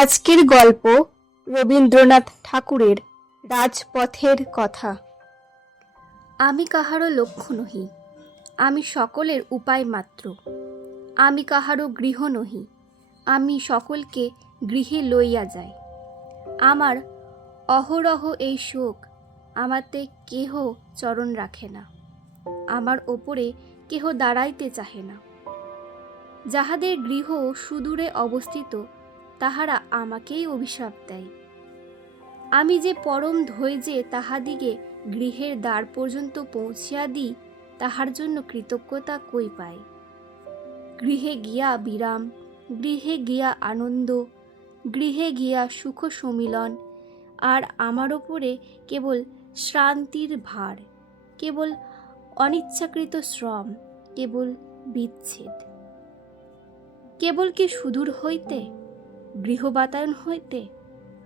আজকের গল্প রবীন্দ্রনাথ ঠাকুরের রাজপথের কথা। আমি কাহারও লক্ষ্য নহি, আমি সকলের উপায় মাত্র। আমি কাহারও গৃহ নহি, আমি সকলকে গৃহে লইয়া যাই। আমার অহরহ এই শোক, আমাতে কেহ চরণ রাখে না, আমার ওপরে কেহ দাঁড়াইতে চাহে না। যাহাদের গৃহ সুদূরে অবস্থিত, তাহারা আমাকেই অভিশাপ দেয়। আমি যে পরম ধৈর্যে তাহাদিগে গৃহের দ্বার পর্যন্ত পৌঁছিয়া দিই, তাহার জন্য কৃতজ্ঞতা কই পাই। গৃহে গিয়া বিরাম, গৃহে গিয়া আনন্দ, গৃহে গিয়া সুখ সম্মিলন, আর আমার ওপরে কেবল শ্রান্তির ভার, কেবল অনিচ্ছাকৃত শ্রম, কেবল বিচ্ছেদ। কেবল কি সুদূর হইতে, গৃহবাতায়ন হইতে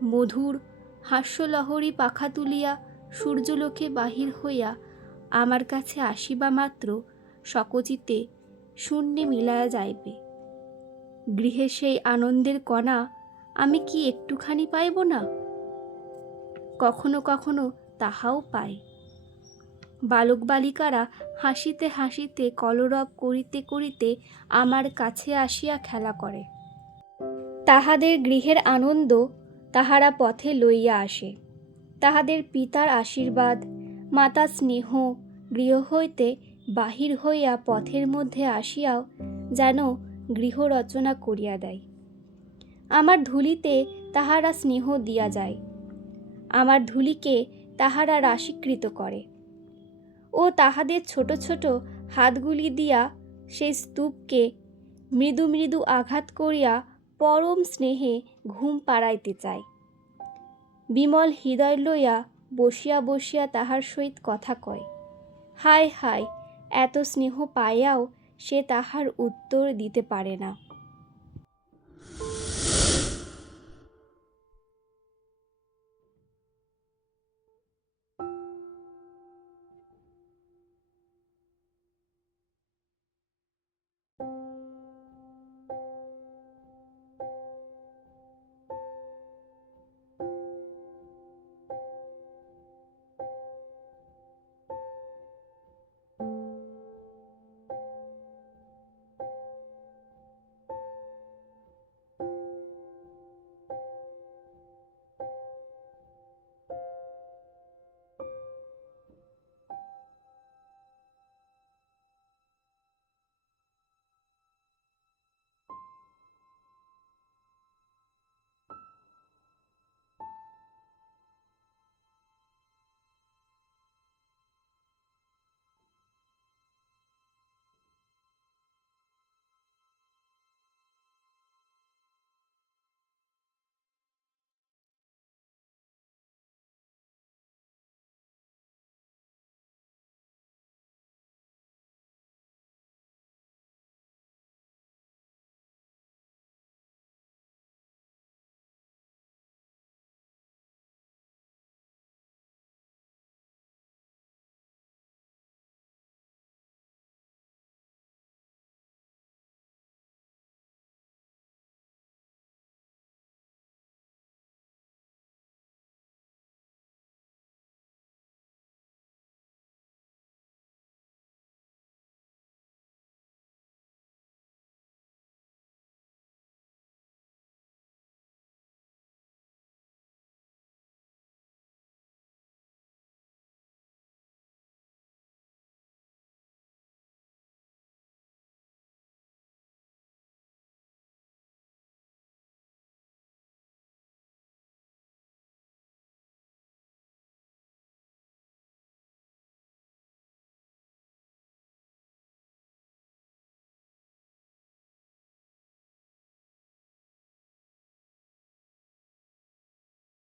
মধুর হাস্যলহরী পাখা তুলিয়া সূর্যলোকে বাহির হইয়া আমার কাছে আসিবা মাত্র সকচিতে শূন্যে মিলায়া যাইবে। গৃহে সেই আনন্দের কণা আমি কি একটুখানি পাইব না? কখনো কখনো তাহাও পাই। বালক বালিকারা হাসিতে হাসিতে কলরব করিতে করিতে আমার কাছে আসিয়া খেলা করে। তাহাদের গৃহের আনন্দ তাহারা পথে লইয়া আসে। তাহাদের পিতার আশীর্বাদ, মাতার স্নেহ গৃহ হইতে বাহির হইয়া পথের মধ্যে আসিয়াও যেন গৃহ রচনা করিয়া দেয়। আমার ধূলিতে তাহারা স্নেহ দিয়া যায়, আমার ধূলিকে তাহারা রাশীকৃত করে ও তাহাদের ছোট ছোট হাতগুলি দিয়া সেই স্তূপকে মৃদু মৃদু আঘাত করিয়া পরম স্নেহে ঘুম পাড়াইতে চায়। বিমল হৃদয় লইয়া বসিয়া বসিয়া তাহার সহিত কথা কয়। হায় হায়, এত স্নেহ পাইয়াও সে তাহার উত্তর দিতে পারে না।